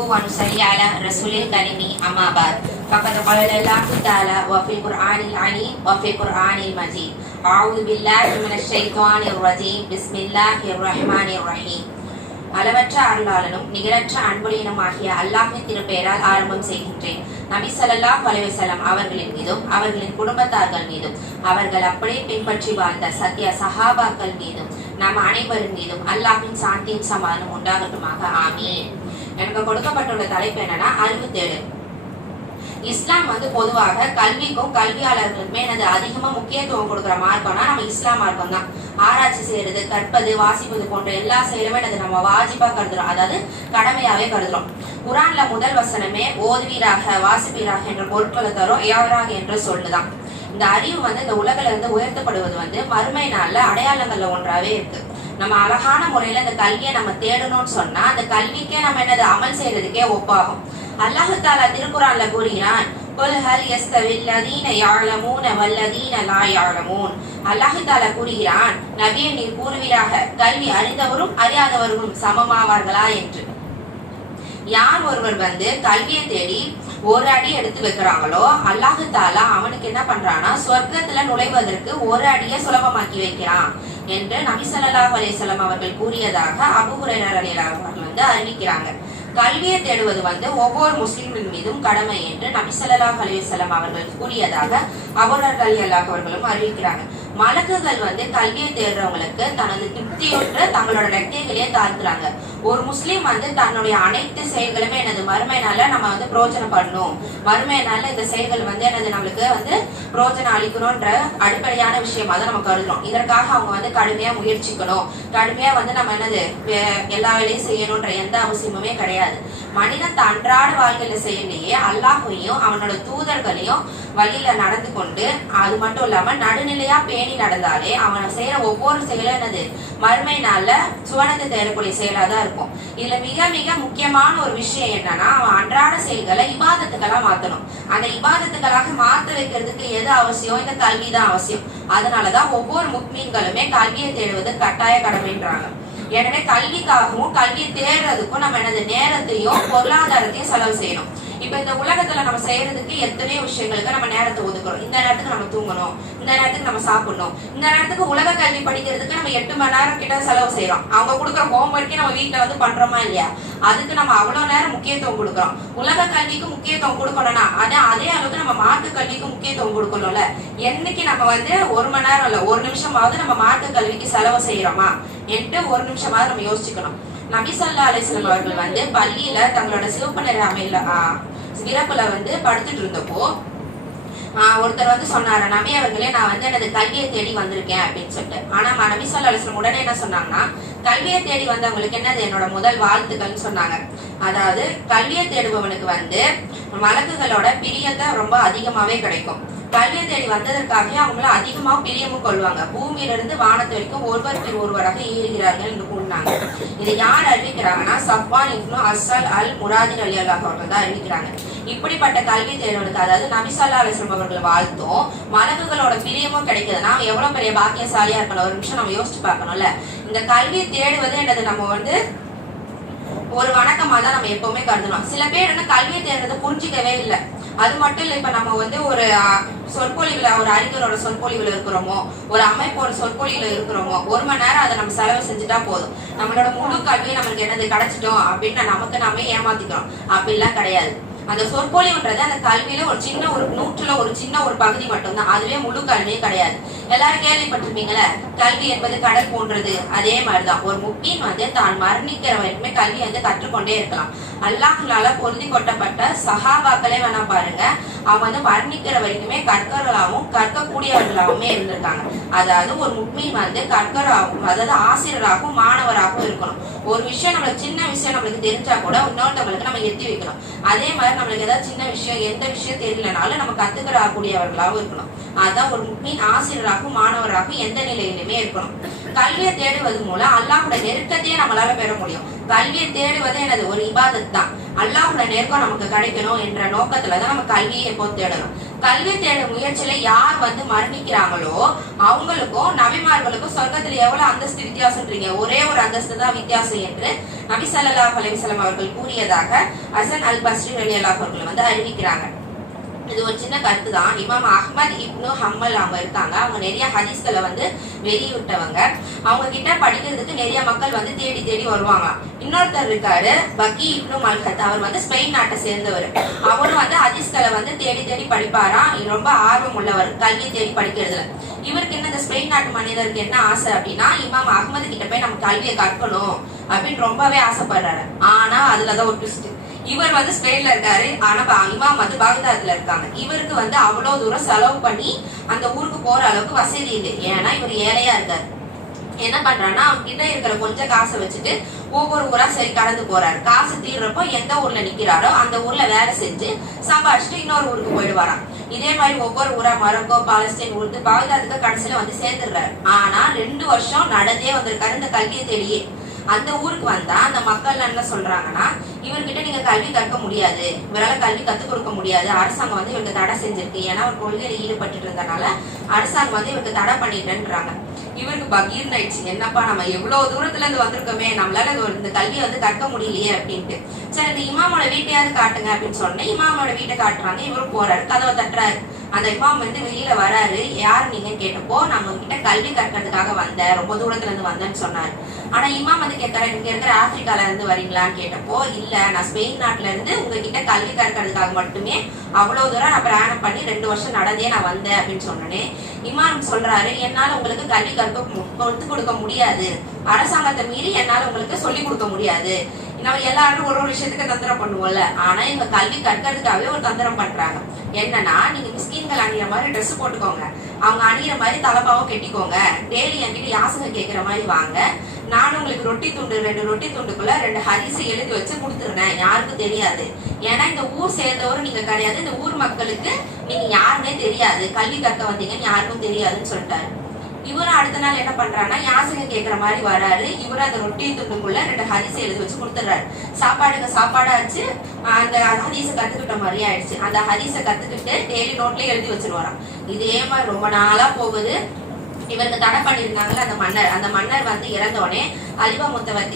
ونصلي على رسول الكريم أما بعد فقد قال الله تعالى وفي القرآن العليم وفي القرآن المجيد أعوذ بالله من الشيطان الرجيم بسم الله الرحمن الرحيم அளவற்ற அருளாளனும் நிகரற்ற அன்புடையனுமாகிய அல்லாஹின் திருப்பெயரால் ஆரம்பம் செய்கின்றேன் நபி ஸல்லல்லாஹு அலைஹி வஸல்லம் அவர்களின் மீதும் அவர்களின் குடும்பத்தார்கள் மீதும் அவர்கள் அப்படியே பின்பற்றி வாழ்ந்த சத்திய சஹாபாக்கள் மீதும் நம் அனைவரின் மீதும் அல்லாஹ்வின் சாந்தியும் சமாதானம் உண்டாகட்டுமாக ஆமீன் எனக்கு கொடுக்கப்பட்டுள்ள தலைப்பு என்னன்னா அறிவு தேடு இஸ்லாம் வந்து பொதுவாக கல்விக்கும் கல்வியாளர்களுக்குமே எனது அதிகமா முக்கியத்துவம் கொடுக்குற மார்க்கம்னா நம்ம இஸ்லாம் மார்க்கம் தான். ஆராய்ச்சி செய்யறது கற்பது வாசிப்பது போன்ற எல்லா செயலுமே அது நம்ம வாஜிபா கருதுறோம். அதாவது கடமையாவே கருதுறோம். குரான்ல முதல் வசனமே ஓதுவீராக வாசிப்பீராக என்ற பொருட்களை தரும் ஏவராக என்று சொல்லுதான். இந்த அறிவு வந்து இந்த உலகில இருந்து உயர்த்தப்படுவது வந்து மறுமை நாள்ல அடையாளங்கள்ல ஒன்றாவே இருக்கு. நம்ம அழகான முறையில இந்த கல்வியை நம்ம தேடணும்னு சொன்னா அந்த கல்விக்கே நம்ம என்னது அமல் செய்யறதுக்கே ஒப்பாகும். அல்லாஹு தாலா திருக்குறான்ல கூறுகிறான் குல் ஹல் யஸ்தவில்லதீன யாழமூன வல்லதீன லா யாழமூன் அல்லாஹு தாலா கூறுகிறான் நபியை நீர் கூறுவீராக கல்வி அறிந்தவரும் அறியாதவர்களும் சமமாவார்களா என்று. யார் ஒருவர் வந்து கல்வியை தேடி ஒரு அடி எடுத்து வைக்கிறாங்களோ அல்லாஹு தாலா அவனுக்கு என்ன பண்றானா சொர்க்கத்துல நுழைவதற்கு ஒரு அடியை சுலபமாக்கி வைக்கிறான். என்று நபி ஸல்லல்லாஹு அலைஹி அவர்கள் கூறியதாக அபு அவர்கள் வந்து அறிவிக்கிறாங்க. கல்வியை தேடுவது வந்து ஒவ்வொரு முஸ்லிமின் மீதும் கடமை என்று நபி ஸல்லல்லாஹு அவர்கள் கூறியதாக அபுரர் அல்லாஹ் அவர்களும் அறிவிக்கிறாங்க. மலக்குகள் வந்து கல்வியை தேடுறவங்களுக்கு தனது திருப்தியுற்ற தங்களோட ரெக்கைகளே தாழ்த்துறாங்க. ஒரு முஸ்லீம் வந்து தன்னுடைய அனைத்து செயல்களுமே எனது மறுமையினால நம்ம வந்து பிரோஜனப்படணும் மறுமையினால இந்த செயல்கள் வந்து எனது நம்மளுக்கு வந்து பிரோஜனம் அளிக்கணும்ன்ற அடிப்படையான விஷயமா தான் நம்ம கருதுறோம். இதற்காக அவங்க வந்து கடுமையா முயற்சிக்கணும். கடுமையா வந்து நம்ம என்னது எல்லா வேலையும் செய்யணும்ன்ற எந்த அவசியமுமே கிடையாது. மனிதன் அன்றாட வாழ்க்கையில செய்யலையே அல்லாஹையும் அவனோட தூதர்களையும் வழியில நடந்து கொண்டு அது மட்டும் இல்லாம நடுநிலையா பேணி நடந்தாலே அவன் செய்யற ஒவ்வொரு செயலும் என்னது? மறுமை நாள்ல சுவனத்தை தேடக்கூடிய செயலா தான் இருக்கும். இதுல மிக மிக முக்கியமான ஒரு விஷயம் என்னன்னா அவன் அன்றாட செயல்களை இபாதத்துக்களா மாத்தணும். அந்த இபாதத்துக்களாக மாத்த வைக்கிறதுக்கு எது அவசியம்? இந்த கல்வி தான் அவசியம். அதனாலதான் ஒவ்வொரு முக்மீன்களுமே கல்வியை தேடுவது கட்டாய கடமைன்றாங்க. எனவே கல்விக்காகவும் கல்வியை தேடுறதுக்கும் நம்ம எனது நேரத்தையும் பொருளாதாரத்தையும் செலவு செய்யணும். இப்ப இந்த உலகத்துல நம்ம செய்யறதுக்கு எத்தனையோ விஷயங்களுக்கு நம்ம நேரத்தை ஒதுக்குறோம். இந்த நேரத்துக்கு நம்ம தூங்கணும். இந்த நேரத்துக்கு நம்ம சாப்பிடணும். இந்த நேரத்துக்கு உலக கல்வி படிக்கிறதுக்கு நம்ம எட்டு மணி நேரம் கிட்ட செலவு செய்யறோம். அவங்க கொடுக்குற ஹோம்ஒர்க்கே நம்ம வீட்டுல வந்து பண்றோமா இல்லையா? அதுக்கு நம்ம அவ்வளவு நேரம் முக்கியத்துவம் கொடுக்குறோம். உலக கல்விக்கு முக்கியத்துவம் கொடுக்கணும்னா அதே அதே அளவுக்கு நம்ம மாட்டு கல்விக்கு முக்கியத்துவம் கொடுக்கணும்ல. என்னைக்கு நம்ம வந்து ஒரு மணி நேரம் இல்ல ஒரு நிமிஷமாவது நம்ம மாட்டு கல்விக்கு செலவு செய்யறோமா? என்று ஒரு நிமிஷமாக நம்ம யோசிச்சுக்கணும். நபி ஸல்லல்லாஹு அவர்கள் வந்து பள்ளியில தங்களோட சிவப்பு நிற அமையில விரப்புல வந்து படுத்துட்டு இருந்தப்போ ஒருத்தர் வந்து சொன்னாரு நபி அவர்களே நான் வந்து எனது கல்வியை தேடி வந்திருக்கேன் அப்படின்னு சொல்லிட்டு. ஆனா நபி சொல்லா அலிஸ்லம் உடனே என்ன சொன்னாங்கன்னா கல்வியை தேடி வந்தவங்களுக்கு என்னது என்னோட முதல் வாழ்த்துக்கள்னு சொன்னாங்க. அதாவது கல்வியை தேடுபவனுக்கு வந்து வழக்குகளோட பிரியத்தை ரொம்ப அதிகமாவே கிடைக்கும். கல்வியை தேடி வந்ததற்காக அவங்கள அதிகமா பிரியமும் கொள்வாங்க. பூமியில இருந்து வானத்து வரைக்கும் ஒருவர் பின் ஒருவராக ஏறுகிறார்கள் என்று கூறினாங்க. இதை யார் அறிவிக்கிறாங்கன்னா சஃப்வான் இப்னு அஸ்ஸல் அல் முராதின் அலி அல்லாஹ் அவர்கள் தான் அறிவிக்கிறாங்க. இப்படிப்பட்ட கல்வி தேர்வனுக்கு அதாவது நபிசல்லா அலிஸ்லம் அவர்களை வாழ்த்தும் மலக்குகளோட பிரியமும் கிடைக்குதுன்னா எவ்வளவு பெரிய பாக்கியசாலியா இருக்கணும் ஒரு நிமிஷம் நம்ம யோசிச்சு பார்க்கணும்ல. இந்த கல்வியை தேடுவது என்றது நம்ம வந்து ஒரு வணக்கமா தான் நம்ம எப்பவுமே கருதணும். சில பேர் என்ன கல்வியை தேடுறதை புரிஞ்சிக்கவே இல்லை. அது மட்டும் இல்லை இப்ப நம்ம வந்து ஒரு சொற்பொழிவுல ஒரு அறிஞரோட சொற்பொழிவுல இருக்கிறோமோ ஒரு அமைப்போட சொற்பொழிவுல இருக்கிறோமோ ஒரு மணி நேரம் அதை நம்ம செலவு செஞ்சுட்டா போதும். நம்மளோட முழு கல்வியை நம்மளுக்கு என்னது கிடைச்சிட்டோம் அப்படின்னு நமக்கு நாமே ஏமாத்திக்கிறோம். அப்படிலாம் கிடையாது. அந்த சொற்பொழிவுன்றது அந்த கல்வியில ஒரு சின்ன ஒரு நூற்றுல ஒரு சின்ன ஒரு பகுதி மட்டும்தான். அதுவே முழு கல்வியே கிடையாது. எல்லாரும் கேள்விப்பட்டிருப்பீங்களே கல்வி என்பது கடல் போன்றது அதே மாதிரிதான். ஒரு முக்மீன் வந்து தான் மரணிக்கிற வரைக்குமே கல்வி வந்து கற்றுக்கொண்டே இருக்கலாம். அல்லாஹ்லால பொருந்தி கொட்டப்பட்ட சஹாபாக்களே வேணா பாருங்க. அவங்க வந்து மரணிக்கிற வரைக்குமே கற்கர்களாகவும் கற்கக்கூடியவர்களாகவுமே இருந்திருக்காங்க. அதாவது ஒரு முக்மீன் வந்து கற்கராகவும் அதாவது ஆசிரியராகவும் மாணவராகவும் இருக்கணும். ஒரு விஷயம் நம்மளுக்கு சின்ன விஷயம் நம்மளுக்கு தெரிஞ்சா கூட இன்னொருத்தவங்களுக்கு நம்ம எத்தி வைக்கணும். அதே மாதிரி நம்மளுக்கு ஏதாவது சின்ன விஷயம் எந்த விஷயம் தெரியலனாலும் நம்ம கத்துக்கிறக்கூடியவர்களாகவும் இருக்கணும். அதான் ஒரு முக்மீன் ஆசிரியராகவும் மாணவராகவும் எந்த நிலையிலுமே இருக்கணும். கல்வியை தேடுவது மூலம் அல்லாஹோட நெருக்கத்தையே நம்மளால பெற முடியும். கல்வியை தேடுவது எனது ஒரு இபாதத். தான். அல்லாஹோட நெருக்கம் நமக்கு கிடைக்கணும் என்ற நோக்கத்துல தான் நம்ம கல்வியை எப்போ தேடணும். கல்வி தேடும் முயற்சியில யார் வந்து மரணிக்கிறாங்களோ அவங்களுக்கும் நபிமார்களுக்கும் சொர்க்கத்துல எவ்வளவு அந்தஸ்து வித்தியாசம்ன்றீங்க? ஒரே ஒரு அந்தஸ்து தான் வித்தியாசம் என்று நபி சல்லா அலைஹி அவர்கள் கூறியதாக ஹசன் அல் பஸ்ரி அல்லாஹ் அவர்கள் வந்து அறிவிக்கிறாங்க. இது ஒரு சின்ன கருத்து தான் இமாம் அஹ்மத் இப்னு ஹம்மல் அவங்க இருக்காங்க. அவங்க நிறைய ஹதீஸ்களை வந்து வெளியிட்டவங்க. அவங்க கிட்ட படிக்கிறதுக்கு நிறைய மக்கள் வந்து தேடி தேடி வருவாங்க. இன்னொருத்தர் இருக்காரு பக்கி இப்னு மல்கத். அவர் வந்து ஸ்பெயின் நாட்டை சேர்ந்தவர். அவரும் வந்து ஹதீஸ்களை வந்து தேடி தேடி படிப்பாராம் ரொம்ப ஆர்வம் உள்ளவர். கல்வி தேடி படிக்கிறதுல. இவருக்கு என்ன இந்த ஸ்பெயின் நாட்டு மனிதருக்கு என்ன ஆசை அப்படின்னா இமாம் அஹ்மது கிட்ட போய் நம்ம கல்வியை கற்கணும் அப்படின்னு ரொம்பவே ஆசைப்படுறாரு. ஆனா அதுலதான் ஒரு ட்விஸ்ட் இவர் வந்து ஸ்பெயின்ல இருக்காரு. ஆனா இமாம் வந்து பாக்தாத்ல இருக்காங்க. இவருக்கு வந்து அவ்வளவு தூரம் செலவு பண்ணி அந்த ஊருக்கு போற அளவுக்கு வசதி இல்லை ஏன்னா இவர் ஏழையா இருக்காரு. என்ன பண்றான்னா அவங்க கிட்ட இருக்கிற கொஞ்சம் காசை வச்சுட்டு ஒவ்வொரு ஊரா சரி கடந்து போறாரு. காசு தீர்றப்போ எந்த ஊர்ல நிக்கிறாரோ அந்த ஊர்ல வேலை செஞ்சு சம்பாதிச்சுட்டு இன்னொரு ஊருக்கு போயிடுவாராம். இதே மாதிரி ஒவ்வொரு ஊரா மரக்கோ பாலஸ்தீன் ஊருக்கு பாக்தாதுக்கு கடைசியில வந்து சேர்ந்துடுறாரு. ஆனா ரெண்டு வருஷம் நடந்தே வந்திருக்காரு. இந்த கல்வியை தேடியே. அந்த ஊருக்கு வந்தா அந்த மக்கள் என்ன சொல்றாங்கன்னா இவர்கிட்ட நீங்க கல்வி கற்க முடியாது. இவரால் கல்வி கத்துக் கொடுக்க முடியாது. அரசாங்கம் வந்து இவருக்கு தடை செஞ்சிருக்கு. ஏன்னா அவர் கொள்கையில ஈடுபட்டு இருந்தனால அரசாங்கம் வந்து இவருக்கு தடை பண்ணிட்டேன்றாங்க. இவருக்கு பகீர் ஆயிடுச்சு. என்னப்பா நம்ம எவ்வளவு தூரத்துல இருந்து வந்திருக்கோமே. நம்மளால ஒரு- இந்த கல்வியை வந்து கற்க முடியலையே அப்படின்ட்டு. சரி இந்த இமாமோட வீட்டையாவது காட்டுங்க அப்படின்னு சொன்னேன். இமாமோட வீட்டை காட்டுறாங்க. இவரும் போறாரு. கதவை தட்டுறாரு. அந்த இமாம் வந்து வெளியில வராரு. யார் நீங்க கேட்டப்போ நான் உங்ககிட்ட கல்வி கற்கிறதுக்காக வந்தேன். ரொம்ப தூரத்துல இருந்து வந்தேன்னு சொன்னாரு. ஆனா இமாம் வந்து கேட்கறேன் இங்க இருக்கிற ஆப்பிரிக்கால இருந்து வரீங்களான்னு கேட்டப்போ இல்ல நான் ஸ்பெயின் நாட்டுல இருந்து உங்ககிட்ட கல்வி கற்கிறதுக்காக மட்டுமே அவ்வளவு தூரம் நான் பிரயாணம் பண்ணி ரெண்டு வருஷம் நடந்தே நான் வந்தேன் அப்படின்னு சொன்னேன் இமாம் சொல்றாரு என்னால உங்களுக்கு கல்வி கற்க மு- கற்றுக் கொடுக்க முடியாது. அரசாங்கத்தை மீறி என்னால உங்களுக்கு சொல்லி கொடுக்க முடியாது. நம்ம எல்லாரும் ஒரு ஒரு விஷயத்துக்கு தந்திரம் பண்ணுவோம்ல. ஆனா இவங்க கல்வி கற்கிறதுக்காகவே ஒரு தந்திரம் பண்றாங்க. என்னன்னா நீங்க மிஸ்கின்கள் அணியிற மாதிரி ட்ரெஸ் போட்டுக்கோங்க. அவங்க அணியிற மாதிரி தலப்பாவும் கெட்டிக்கோங்க. டெய்லி என்கிட்ட யாசகம் கேட்கிற மாதிரி வாங்க. நானும் உங்களுக்கு ரொட்டி துண்டு ரெண்டு ரொட்டி துண்டுக்குள்ள ரெண்டு ஹரிசு எழுதி வச்சு கொடுத்துருந்தேன். யாருக்கும் தெரியாது. ஏன்னா இந்த ஊர் சேர்ந்தவரும் நீங்க கிடையாது. இந்த ஊர் மக்களுக்கு நீங்க யாருன்னே தெரியாது. கல்வி கற்க வந்தீங்கன்னு யாருக்கும் தெரியாதுன்னு சொல்லிட்டாரு. இவரும் அடுத்த நாள் என்ன பண்றாருன்னா யாசகம் கேட்கற மாதிரி வராரு. இவரும் அந்த ரொட்டி துண்டுக்குள்ள ரெண்டு ஹரிசை எழுதி வச்சு கொடுத்துட்றாரு சாப்பாடுக்கு சாப்பாடாச்சு அந்த ஹரிசை கத்துக்கிட்ட மாதிரி ஆயிடுச்சு. அந்த ஹரிசை கத்துக்கிட்டு டெய்லி நோட்ல எழுதி வச்சிருவாராம். இதே மாதிரி ரொம்ப நாளா போகுது. இவருக்கு தடை பண்ணியிருந்தாங்கல்ல அந்த மன்னர். அந்த மன்னர் வந்து இறந்தோடனே உடனே அலிபா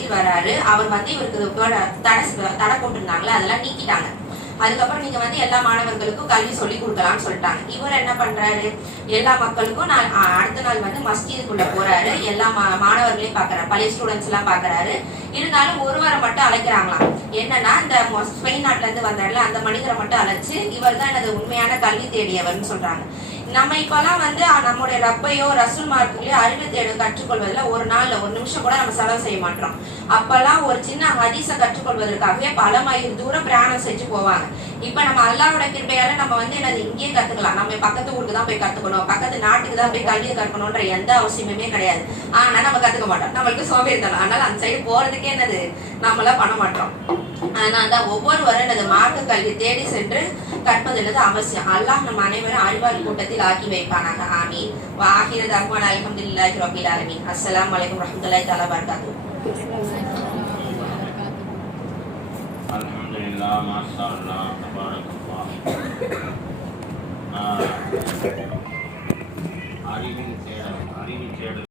வராரு. அவர் வந்து இவருக்கு தடை தடை போட்டிருந்தாங்களே அதெல்லாம் நீக்கிட்டாங்க. அதுக்கப்புறம் நீங்க வந்து எல்லா மாணவர்களுக்கும் கல்வி சொல்லி கொடுக்கலாம்னு சொல்லிட்டாங்க. இவர் என்ன பண்றாரு? எல்லா மக்களுக்கும் நான் அடுத்த நாள் வந்து மஸ்ஜிதுக்குள்ள போறாரு. எல்லா மா- மாணவர்களையும் பாக்குறாரு. பழைய ஸ்டூடெண்ட்ஸ் எல்லாம் பாக்குறாரு. இருந்தாலும் ஒருவரை மட்டும் அழைக்கிறாங்களாம். என்னன்னா இந்த ஸ்பெயின் நாட்டுல இருந்து வந்தாருல அந்த மனிதரை மட்டும் அழைச்சு இவர் தான் எனது உண்மையான கல்வி தேடியவர்னு சொல்றாங்க. நம்ம இப்பெல்லாம் வந்து நம்முடைய ரப்பையோ ரசூல் மார்க்கையோ அறிவு தேடு கற்றுக்கொள்வதில் ஒரு நாள்ல ஒரு நிமிஷம் கூட நம்ம செலவு செய்ய மாட்டோம். அப்பெல்லாம் ஒரு சின்ன ஹதீஸை கற்றுக்கொள்வதற்காகவே பல மைல் தூரம் பிரயாணம் செஞ்சு போவாங்க. இப்ப நம்ம அல்லாவோட கிருபையால நம்ம வந்து என்னது இங்கேயே கத்துக்கலாம். நம்ம பக்கத்து ஊருக்கு தான் போய் கத்துக்கணும். பக்கத்து நாட்டுக்கு தான் போய் கல்வியை கற்கணும்ன்ற எந்த அவசியமுமே கிடையாது. ஆனா நம்ம கத்துக்க மாட்டோம். நம்மளுக்கு சோம்பேறித்தனம் அதனால அந்த சைடு போறதுக்கே என்னது நம்மளாம் பண்ண மாட்டோம். அதனால தான் ஒவ்வொருவரும் எனது மார்க்க கல்வி தேடி சென்று கற்பது என்பது அவசியம். அல்லாஹ் நம்ம அனைவரும் அறிவாளி கூட்டத்தில் ஆக்கி வைப்பானாக ஆமீன் வாஹிர தஹ்வான் அல்ஹம்துலில்லாஹி ரப்பில் ஆலமீன் அஸ்ஸலாமு அலைக்கும் வரஹ்மத்துல்லாஹி தஆலா வபரகாத்துஹு அல்ஹம்துலில்லாஹ் மாஷா அல்லாஹ் தபாரக்கல்லாஹ் ஆஹ் அறிவின் தேடல் அறிவின் தேடல்